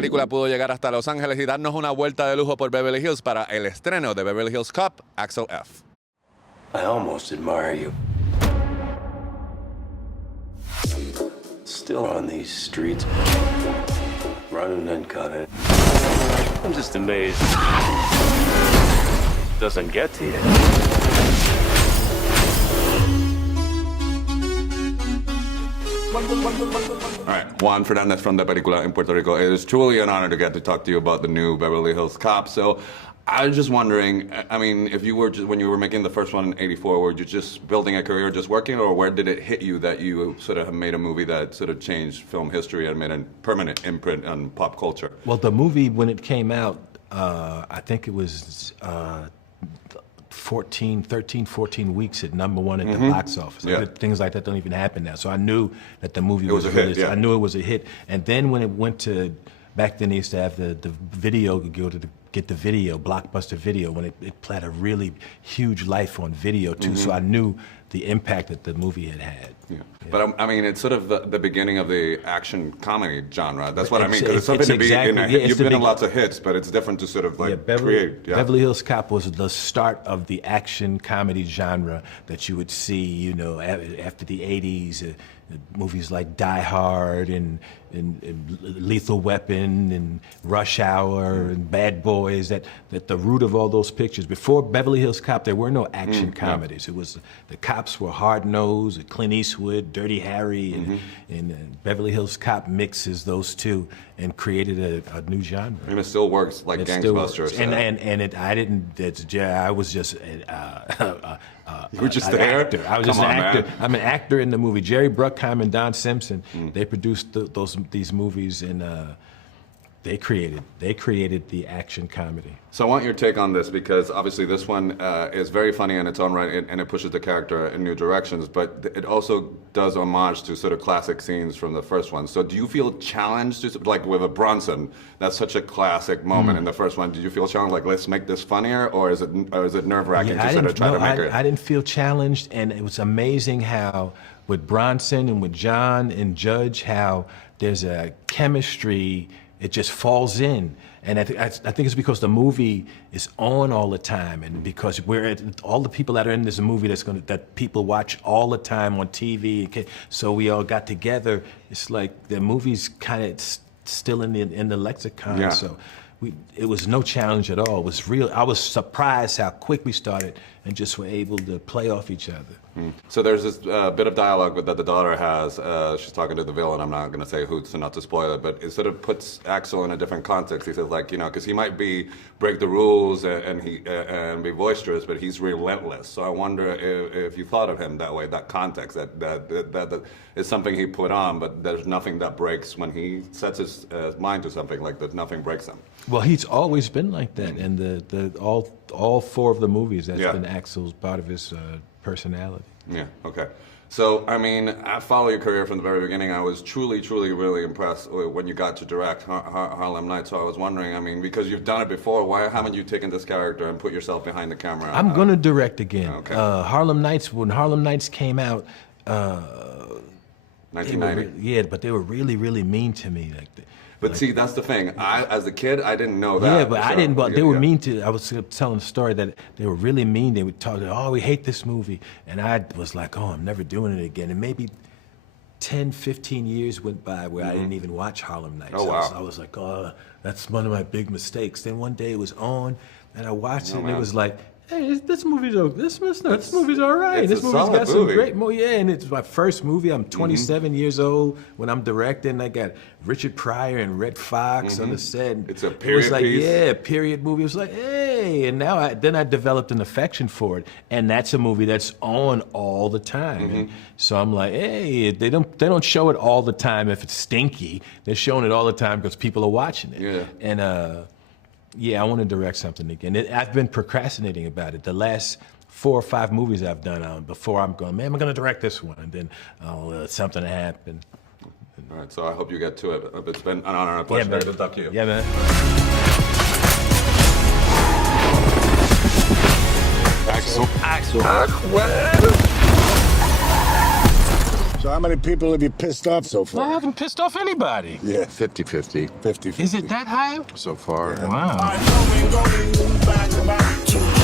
película pudo llegar hasta Los Ángeles y darnos una vuelta de lujo por Beverly Hills para el estreno de Beverly Hills Cop, Axel F. I almost admire you. Still on these streets, running and gunning. I'm just amazed. Doesn't get to you. All right, Juan Fernandez from the película in Puerto Rico. It is truly an honor to get to talk to you about the new Beverly Hills Cop. So I was just wondering, I mean, if you were just, when you were making the first one in '84, were you just building a career, just working, or where did it hit you that you sort of made a movie that sort of changed film history and made a permanent imprint on pop culture? Well, the movie, when it came out, I think it was 13, 14 weeks at #1 at the box office. Yeah. Things like that don't even happen now. So I knew that the movie was a hit, yeah. I knew it was a hit. And then when it went to, back then they used to have the video, get the video, Blockbuster Video, when it had a really huge life on video too. So I knew the impact that the movie had had. Yeah. But I mean, it's sort of the beginning of the action comedy genre. That's what I mean, because it's something to be in a hit. You've been in lots of hits, but it's different to sort of like create. Yeah. Beverly Hills Cop was the start of the action comedy genre that you would see, you know, after the '80s. Movies like Die Hard and Lethal Weapon and Rush Hour and Bad Boys, that the root of all those pictures. Before Beverly Hills Cop, there were no action comedies. It was, the cops were hard-nosed, Clint Eastwood, Dirty Harry, and Beverly Hills Cop mixes those two and created a new genre. And it still works like Gangbusters. I was just you were just an there? actor. I was just an actor. Man. I'm an actor in the movie. Jerry Bruckheimer and Don Simpson, they produced these movies, and they created the action comedy. So I want your take on this, because obviously this one is very funny in its own right, and it pushes the character in new directions, but it also does homage to sort of classic scenes from the first one. So do you feel challenged, like with a Bronson, that's such a classic moment in the first one, did you feel challenged, like let's make this funnier, or is it nerve-wracking to sort of try to make it? I didn't feel challenged, and it was amazing how with Bronson and with John and Judge, how there's a chemistry, it just falls in. And I think it's because the movie is on all the time, and because all the people that are in this movie that people watch all the time on TV. So we all got together. It's like the movie's kind of still in the lexicon. Yeah. So it was no challenge at all. It was real. I was surprised how quick we started and just were able to play off each other. So there's this bit of dialogue that the daughter has. She's talking to the villain. I'm not going to say who, so not to spoil it, but it sort of puts Axel in a different context. He says, like, you know, because he might break the rules and be boisterous, but he's relentless. So I wonder if you thought of him that way, that context, that is something he put on, but there's nothing that breaks when he sets his mind to something, like that nothing breaks him. Well, he's always been like that, and all four of the movies, that's been Axel's part of his personality. Yeah, okay. So, I mean, I follow your career from the very beginning. I was truly, truly, really impressed when you got to direct Harlem Nights. So I was wondering, I mean, because you've done it before, why haven't you taken this character and put yourself behind the camera? I'm going to direct again. Okay. Harlem Nights, when Harlem Nights came out, 1990? but they were really, really mean to me. But see, that's the thing. As a kid, I didn't know that. Yeah, but I didn't. But they were mean to. I was telling a story that they were really mean. They would talk. Oh, we hate this movie, and I was like, oh, I'm never doing it again. And maybe 10, 15 years went by where I didn't even watch Harlem Nights. Oh, wow. I was like, oh, that's one of my big mistakes. Then one day it was on, and I watched it, and it was like, hey, this movie's all right. This movie's got some great and it's my first movie. I'm 27 years old when I'm directing. I got Richard Pryor and Red Fox on the set. It's a period piece. Yeah, period movie. It was like, hey, and now I developed an affection for it, and that's a movie that's on all the time. And so I'm like, hey, they don't show it all the time if it's stinky. They're showing it all the time because people are watching it. Yeah. And yeah, I want to direct something again. I've been procrastinating about it. The last 4 or 5 movies I've done before I'm going, man, I'm going to direct this one, and then something happened. All right, so I hope you get to it. It's been an honor and a pleasure to talk to you. Yeah, man. Axel. So So how many people have you pissed off so I far? haven't pissed off anybody. Yeah, 50-50 50. Is it that high? so far. Wow. I know we going back.